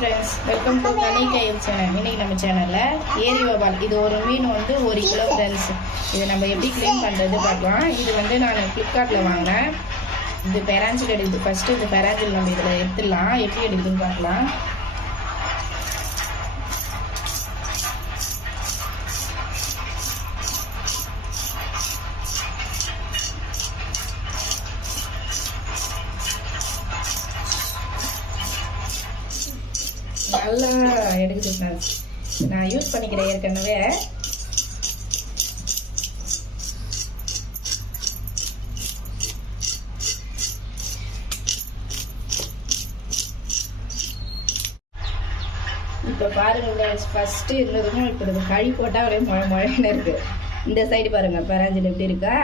Friends, welcome to Ghani Kyle channel. இன்னைக்கு நம்ம சேனலில் ஏரி வவால், இது ஒரு மீன் வந்து 1 கிலோ ஃப்ரெண்ட்ஸ். இதை நம்ம எப்படி க்ளீன் பண்ணுறது பார்க்கலாம். இது வந்து நான் ஃப்ளிப்கார்ட்டில் வாங்கினேன். இது பெராஞ்சில் எடுக்குது. ஃபஸ்ட்டு இந்த பெராஞ்சில் நம்ம இதில் எடுத்துடலாம். எப்படி எடுக்குதுன்னு பார்க்கலாம். நல்லா எடுக்குது ஃப்ரெண்ட்ஸ். நான் யூஸ் பண்ணிக்கிறேன் ஏற்கனவே. இப்போ பாருங்க, ஃபஸ்ட்டு இருந்ததுக்கும் இப்போ இது கழி போட்டால் ஒரே மழைன்னு இருக்கு. இந்த சைடு பாருங்க பெராஞ்சில் எப்படி இருக்கா.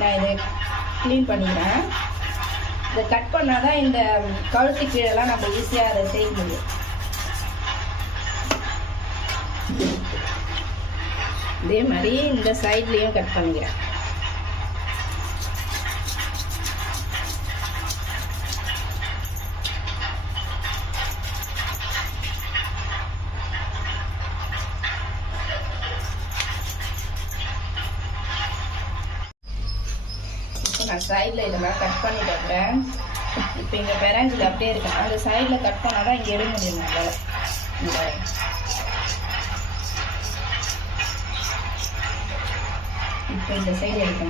நான் இதை க்ளீன் பண்ணிக்கிறேன். இதை கட் பண்ணால் தான் இந்த கழுத்து கீழெல்லாம் நம்ம ஈஸியாக அதை செய்ய முடியும். இதே மாதிரி இந்த சைட்லேயும் கட் பண்ணிக்கிறேன். நான் சைடில் இதெல்லாம் கட் பண்ணிட்டேன். இப்போ இங்கே பெராஞ்சில் அப்படியே இருக்கேன். அந்த சைடில் கட் பண்ணால் தான் இங்கே எடுக்க முடியும். நல்லா இப்போ இந்த சைடு எடுக்க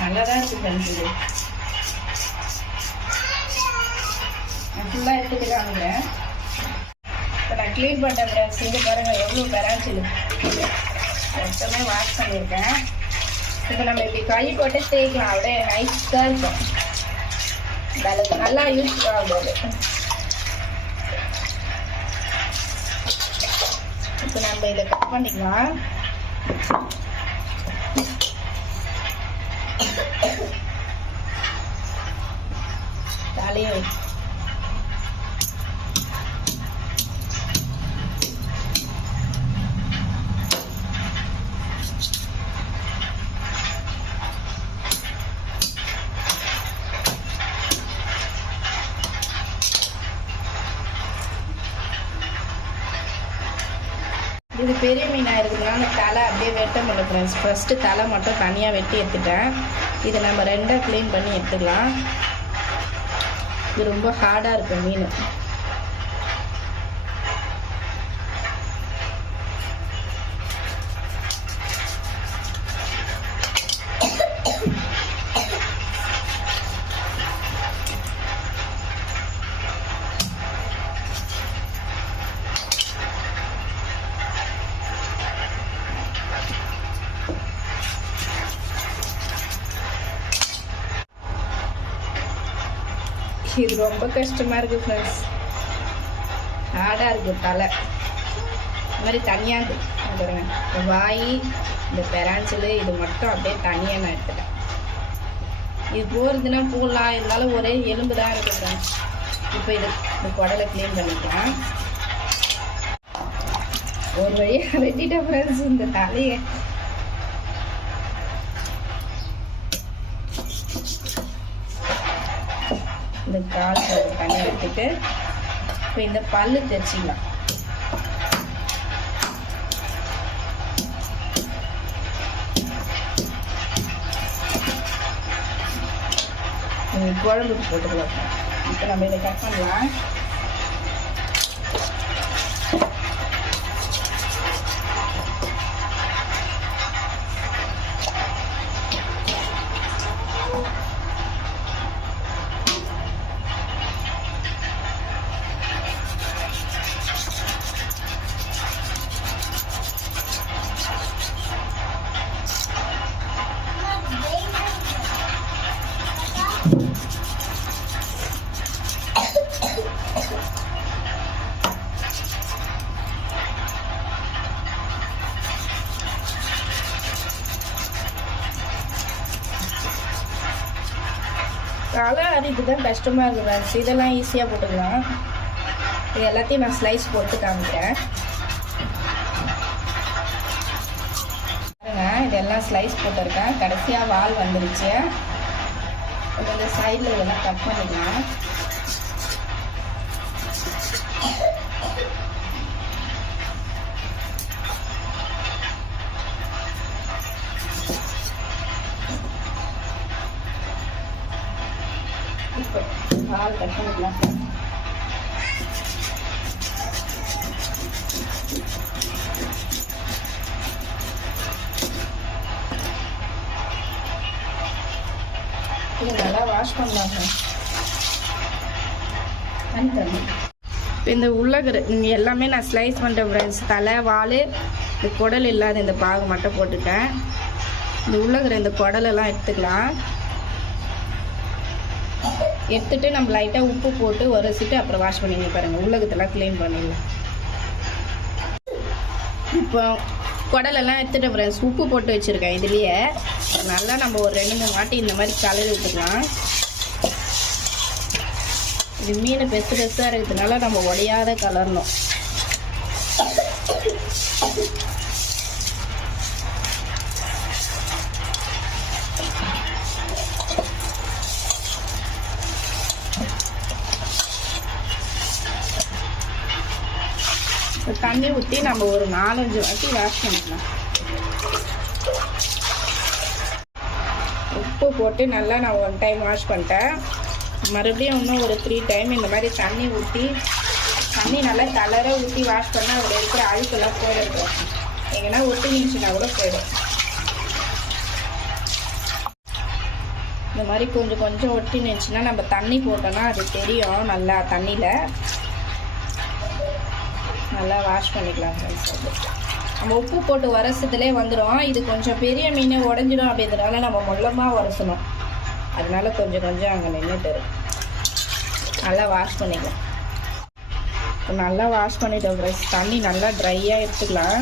நல்லா தான் இருக்குது ஃப்ரெண்ட்ஸ். இது நான் ஃபுல்லாக எடுத்துட்டு காமிக்கிறேன். இப்போ நான் க்ளீன் பண்ணுறேன் ஃப்ரெண்ட்ஸ். இங்கே பாருங்கள் எவ்வளோ பெராஞ்சில் மொத்தமே வாஷ் பண்ணியிருக்கேன். இப்போ நம்ம இப்படி கழி போட்டு தேய்க்கலாம். அப்படியே நைஸாக இருக்கும். அதுக்கு நல்லா யூஸ் ஆகுது. இப்போ நம்ம இதை கட் பண்ணிக்கலாம். தலையை இது பெரிய மீனாக இருக்குதுனால தலை அப்படியே வெட்ட முடியல ஃப்ரெண்ட்ஸ். ஃபஸ்ட்டு தலை மட்டும் தனியாக வெட்டி எடுத்துட்டேன். இதை நம்ம ரெண்டாக க்ளீன் பண்ணி எடுத்துக்கலாம். இது ரொம்ப ஹார்டாக இருக்கும் மீன். இது ரொம்ப கஷ்டமாக இருக்குது ஃப்ரெண்ட்ஸ். ஹார்டாக இருக்குது தலை. இந்த மாதிரி தனியாக இருக்குது. இந்த வாய், இந்த பெராஞ்சில், இது மட்டும் அப்படியே தனியாக நான் எடுத்துட்டேன். இது போகிறதுனா போடலாம், இருந்தாலும் ஒரே எலும்பு தான் இருக்குது ஃப்ரெண்ட்ஸ். இப்போ இது இந்த குடலை க்ளீன் பண்ணிக்கலாம். ஒரு வழியாக வெட்டிட்டேன் ஃப்ரெண்ட்ஸ் இந்த தலையை. இந்த கால் தண்ணி எடுத்துட்டு இப்போ இந்த பல்லு தைச்சிக்கலாம். குழம்புக்கு போட்டுக்கலாம். இப்போ நம்ம இதை கட் பண்ணலாம். தலை அரிப்பு தான் கஷ்டமாக இருக்குது ஃப்ரெண்ட்ஸ். இதெல்லாம் ஈஸியாக போட்டுக்கலாம். இது எல்லாத்தையும் நான் ஸ்லைஸ் போட்டு காமிக்கிறேன். பாருங்க, இதெல்லாம் ஸ்லைஸ் போட்டிருக்கேன். கடைசியாக வால் வந்துருச்சு. இந்த சைடில் இதெல்லாம் கட் பண்ணிக்கலாம். இப்போ பால் கட் பண்ணிக்கலாம். நல்லா வாஷ் பண்ணலாங்க. இப்போ இந்த உருளைக்கிற எல்லாமே நான் ஸ்லைஸ் பண்ணிட்டேன் ஃப்ரெண்ட்ஸ். தலை, வால், இந்த குடல் இல்லாத இந்த பாகு மட்டும் போட்டுட்டேன். இந்த உருளைக்கிற இந்த குடலெல்லாம் எடுத்துக்கலாம். எடுத்துட்டு நம்ம லைட்டாக உப்பு போட்டு உரசிட்டு அப்புறம் வாஷ் பண்ணிங்க பாருங்கள். உருளைக்கத்தெல்லாம் க்ளீன் பண்ணிடலாம். இப்போ குடலெல்லாம் எடுத்துகிட்டு ஃப்ரெண்ட்ஸ் உப்பு போட்டு வச்சுருக்கேன். இதுலேயே நல்லா நம்ம ஒரு 2-3 வாட்டி இந்த மாதிரி கலரி விட்டுக்கலாம். இது மீன் பெருசு பெருசாக இருக்கிறதுனால நம்ம உடையாத கலரணும். தண்ணி ஊற்றி நம்ம ஒரு 4-5 வாட்டி வாஷ் பண்ணிக்கலாம். உப்பு போட்டு நல்லா நான் 1 டைம் வாஷ் பண்ணிட்டேன். மறுபடியும் இன்னும் ஒரு 3 டைம் இந்த மாதிரி தண்ணி ஊற்றி நல்லா கலரை ஊற்றி வாஷ் பண்ணால் அதில் இருக்கிற அழுக்கெல்லாம் போயிடும். எங்கன்னா ஒட்டினிச்சுன்னா கூட போயிடும். இந்த மாதிரி கொஞ்சம் கொஞ்சம் ஒட்டினிச்சுன்னா நம்ம தண்ணி போட்டோன்னா அது தெரியும். நல்லா தண்ணியில் நல்லா வாஷ் பண்ணிக்கலாம் ஃப்ரெண்ட்ஸ். நம்ம உப்பு போட்டு உரசத்துலேயே வந்துடும். இது கொஞ்சம் பெரிய மீன் உடஞ்சிடும் அப்படின்றதுனால நம்ம மொல்லமாக உரசணும். அதனால கொஞ்சம் கொஞ்சம் அங்கே நின்றுட்டு நல்லா வாஷ் பண்ணிக்கலாம். இப்போ நல்லா வாஷ் பண்ணிட்டோம் ஃப்ரெண்ட்ஸ். தண்ணி நல்லா ட்ரையாக எடுத்துக்கலாம்.